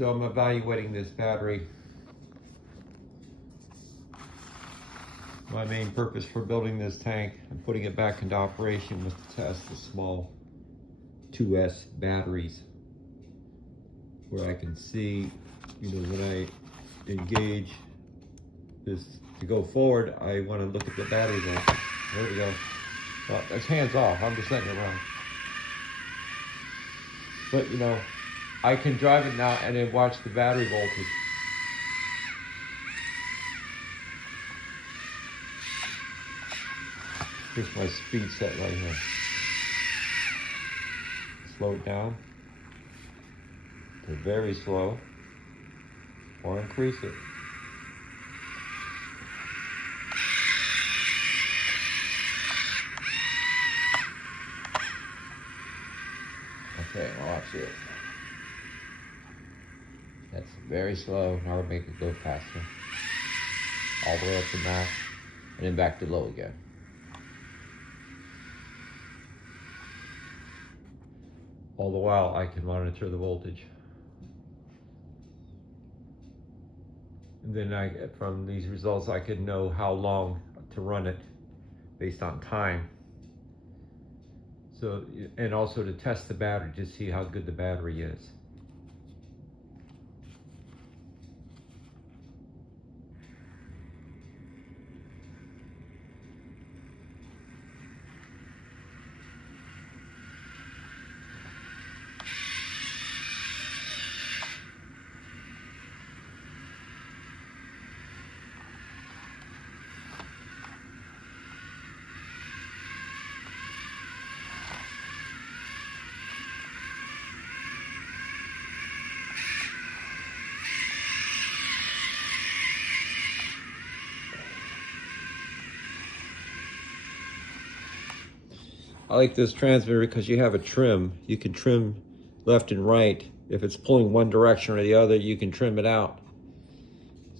So I'm evaluating this battery. My main purpose for building this tank and putting it back into operation was to test the small 2S batteries, where I can see, when I engage this to go forward, I want to look at the battery voltage. There we go. Well, that's hands off. I'm just letting it run. But I can drive it now and then watch the battery voltage. Here's my speed set right here. Slow it down to very slow, or increase it. Okay, watch it. That's very slow. Now we'll make it go faster. All the way up to max, and then back to low again. All the while, I can monitor the voltage. And then from these results, I can know how long to run it based on time. So, and also to test the battery to see how good the battery is. I like this transmitter because you have a trim. You can trim left and right. If it's pulling one direction or the other, you can trim it out.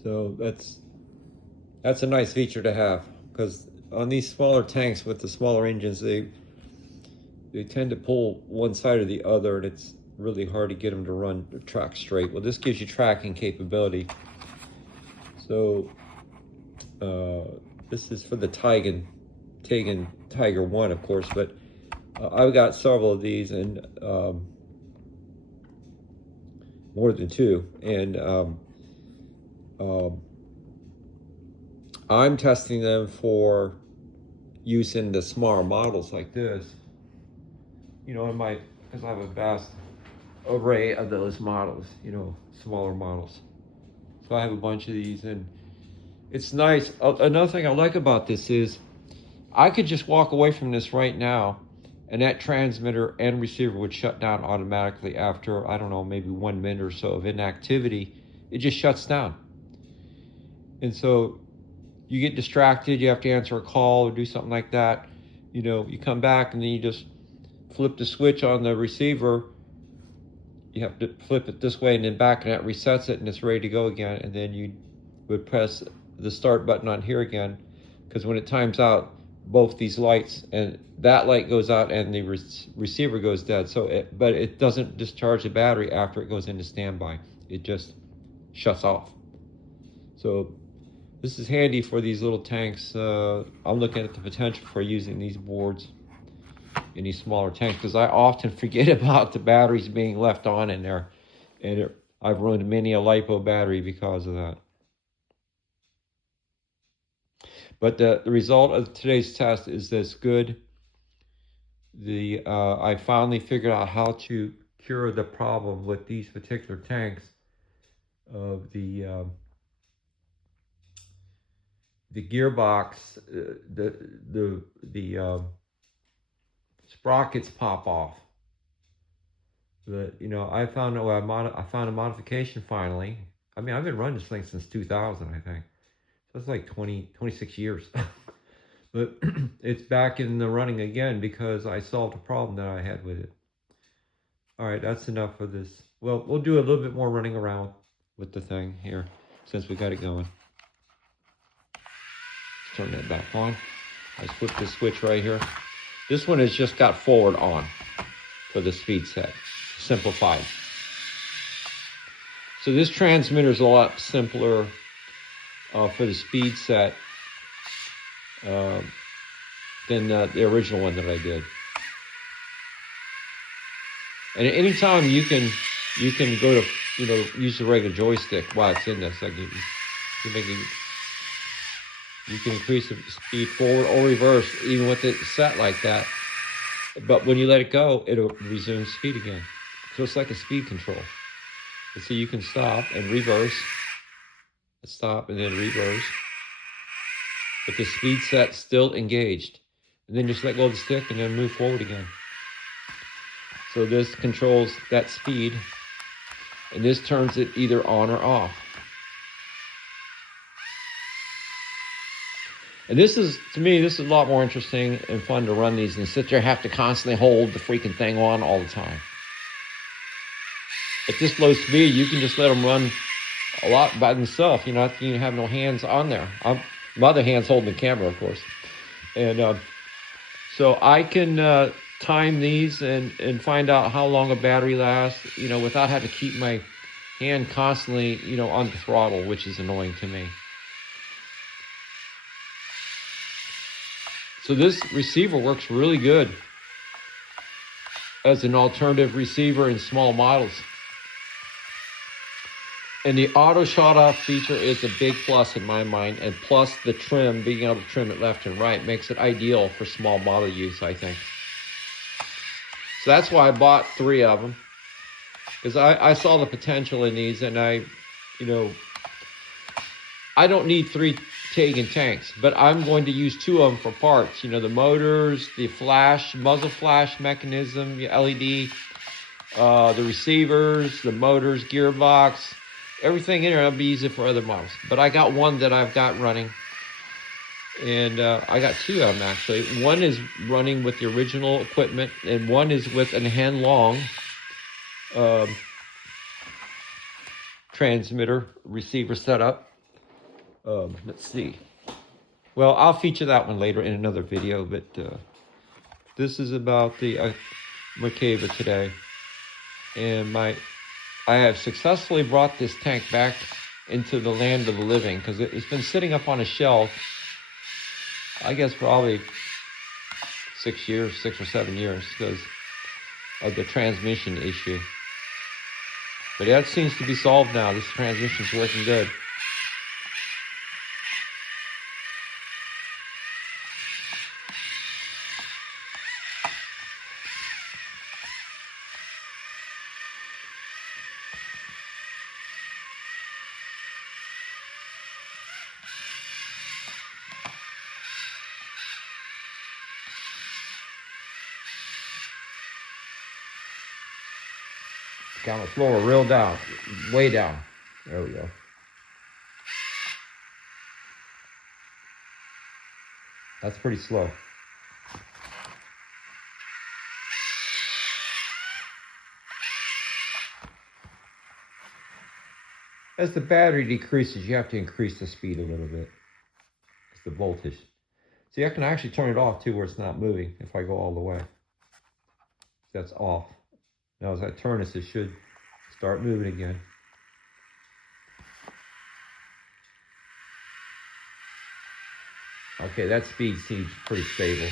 So that's a nice feature to have, because on these smaller tanks with the smaller engines, they tend to pull one side or the other, and it's really hard to get them to run the track straight. Well, this gives you tracking capability. So this is for the Taigen Tiger 1, of course, but I've got several of these, and more than two, and I'm testing them for use in the smaller models like this. Because I have a vast array of those models, smaller models. So I have a bunch of these, and it's nice. Another thing I like about this is I could just walk away from this right now, and that transmitter and receiver would shut down automatically after, I don't know, maybe 1 minute or so of inactivity. It just shuts down. And so you get distracted, you have to answer a call or do something like that. You come back and then you just flip the switch on the receiver. You have to flip it this way and then back, and that resets it and it's ready to go again. And then you would press the start button on here again, because when it times out, both these lights, and that light goes out and the receiver goes dead. But it doesn't discharge the battery after it goes into standby. It just shuts off. So this is handy for these little tanks. I'm looking at the potential for using these boards in these smaller tanks, because I often forget about the batteries being left on in there, and I've ruined many a LiPo battery because of that. But the result of today's test is this good. I finally figured out how to cure the problem with these particular tanks of the gearbox, the sprockets pop off. I found a modification finally. I mean, I've been running this thing since 2000, I think. So it's like 26 years. But it's back in the running again because I solved a problem that I had with it. All right, that's enough of this. Well, we'll do a little bit more running around with the thing here since we got it going. Let's turn that back on. I flip this switch right here. This one has just got forward on for the speed set. Simplified. So this transmitter is a lot simpler for the speed set than the original one that I did. And at any time you can go to, use the regular joystick while it's in this. Like you can increase the speed forward or reverse even with it set like that. But when you let it go, it'll resume speed again. So it's like a speed control. And so you can stop and reverse, stop and then reverse. But the speed set's still engaged. And then just let go of the stick and then move forward again. So this controls that speed, and this turns it either on or off. And this is, to me, this is a lot more interesting and fun to run these than sit there and have to constantly hold the freaking thing on all the time. At this low speed, you can just let them run a lot by themselves. You have no hands on there. My other hand's holding the camera, of course. And so I can time these and find out how long a battery lasts, without having to keep my hand constantly, on the throttle, which is annoying to me. So this receiver works really good as an alternative receiver in small models. And the auto shut off feature is a big plus in my mind, and plus the trim, being able to trim it left and right, makes it ideal for small model use, I think. So that's why I bought 3 of them, because I saw the potential in these, and I don't need 3 Taigen tanks, but I'm going to use 2 of them for parts. The motors, the flash, muzzle flash mechanism, the LED, the receivers, the motors, gearbox, everything in there. I'll be using for other models. But I got one that I've got running, and I got 2 of them actually. One is running with the original equipment, and one is with an hand-long transmitter receiver setup. Let's see. Well, I'll feature that one later in another video, but this is about the Merkava today. And I have successfully brought this tank back into the land of the living, because it's been sitting up on a shelf, I guess probably 6 or 7 years, because of the transmission issue. But that seems to be solved now. This transmission's working good. Got the floor real down, way down. There we go. That's pretty slow. As the battery decreases, you have to increase the speed a little bit. It's the voltage. See, I can actually turn it off too, where it's not moving if I go all the way. That's off. Now as I turn this, it should start moving again. Okay, that speed seems pretty stable.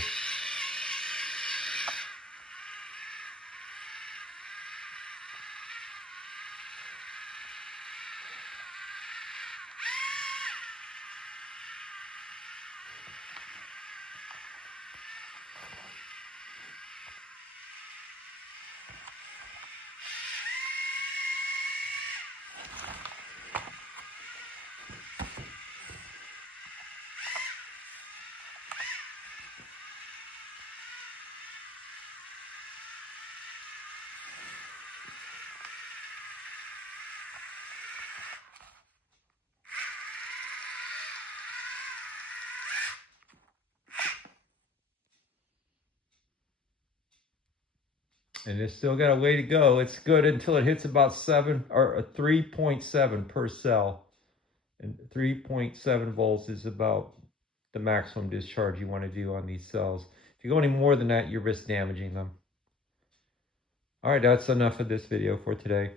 And it's still got a way to go. It's good until it hits about 7 or 3.7 per cell. And 3.7 volts is about the maximum discharge you want to do on these cells. If you go any more than that, you risk damaging them. All right, that's enough of this video for today.